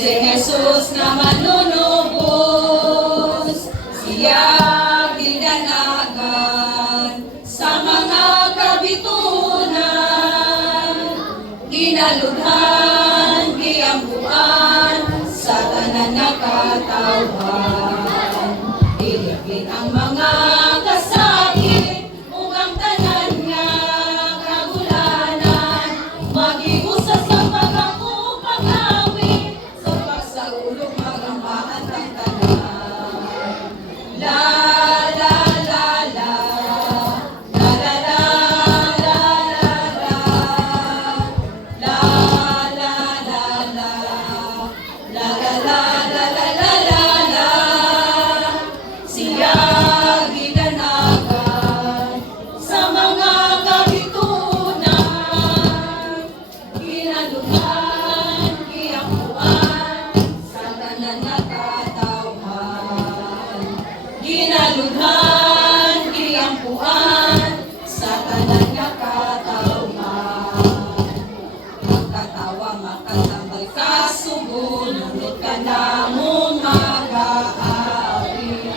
Jesus na manunubos, siya ginanagan sa mga kabitunan, ginaludhan, giambuan sa tanan na katawan, iligin ang mga kasakit ug ang tanan nga kagulanan, magigusas sa pagkakupangawi sa pagsaulog magamaan ang tanan. La la la la la la la la la la la la la la la la la la la la siya ginanagan sa mga kabitunan, ginalughan, giampuan sa tanan na katawhan, ginalughan, giampuan sa tanan nga katawhan. Magkatawa, makatambal ka, sugunod ka na mong mag-aawi.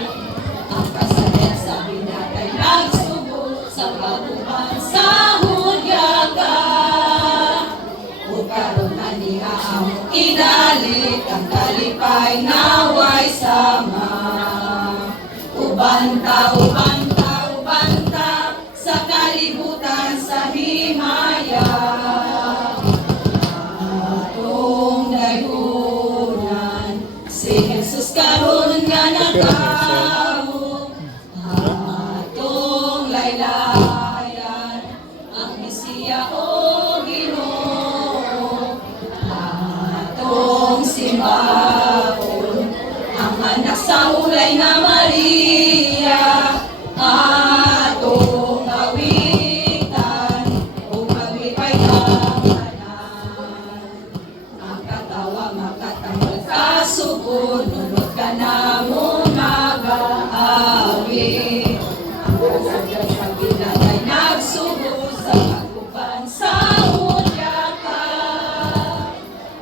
Ang kasalan sa binatay nagsubo sa baguhan sa hudyaga. O karon na niya ang inalit, ang kalipay naway sama. Ubanta, ubanta, ubanta sa kalibutan sa himaya. Atong dayunan si Jesus karon nga nagkaw. Atong laylayan ang Mesiya o Ginoo. Atong simbaon ang anak sa ulay na Maria. Atong awitan o maglipay ang tanan. Makatawa, makatambal ka, sugunod ka na mong mag-aawi. Ang kasalan sa binatay nagsubo sa baguhan sa hudyaga.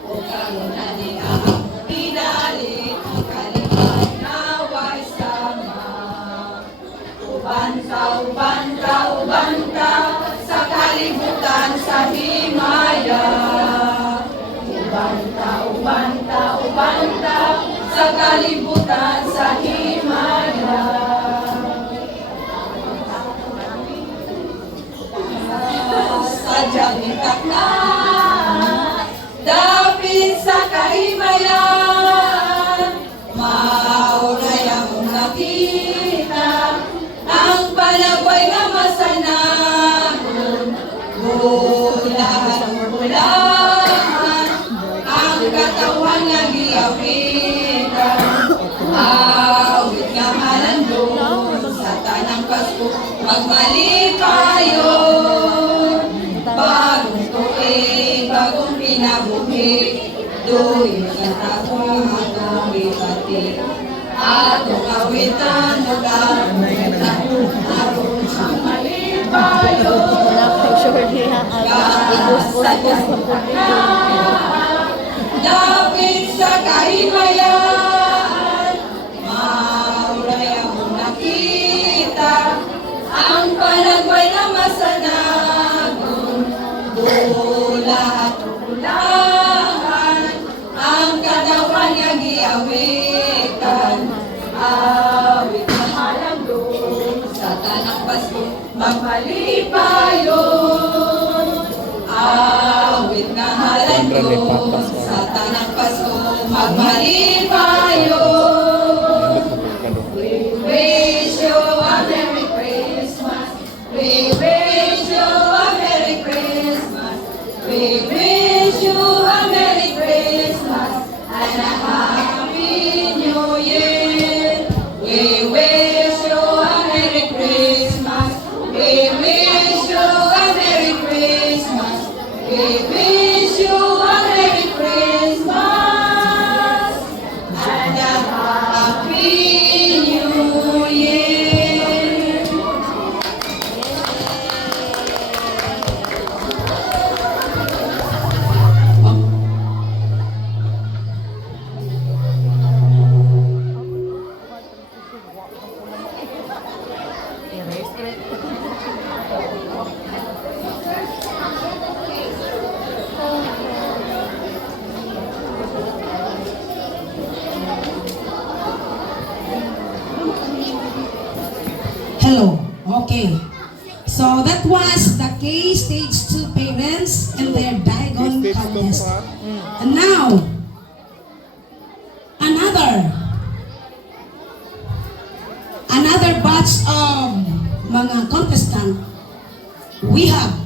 O karon na niya ang pinali, ang kalipay naway sama. Ubanta, ubanta, ubanta sa kalibutan sa himaya. Ubanta, ubanta, ubanta sa kalibutan sa himaya. Sadyang itak na dapit sa kahimayan, mauray ang nakita ang palagway nga masanagon. Bulahan, ang katawan nga giawitan, awit nga malandong sa tanang Pasko magmalipayon. Bagong tuig, bagong pinabuhi, duyo sa takong atong ibati. Atong awitan, mag-awitan, aron sa malipayon. Dapit sa kahimayan, mauray ang nakita ang palagway na masanagon. Dula at ulahan ang katawan nga giawitan, awit na halagdong sa tanang Pasko magmalipayon. Awit na halagdong mundo, sa tanang Pasko, magmalipayo. We wish you a Merry Christmas. We wish you a Merry Christmas. We wish you a Merry Christmas and a Happy New Year. We wish you a Merry Christmas. We wish you a Merry Christmas. We wish you a Merry Christmas and a Happy New Year. Hello. Okay. So that was the K Stage 2 parents and their Diagon contest. And now, another batch of mga contestant. We have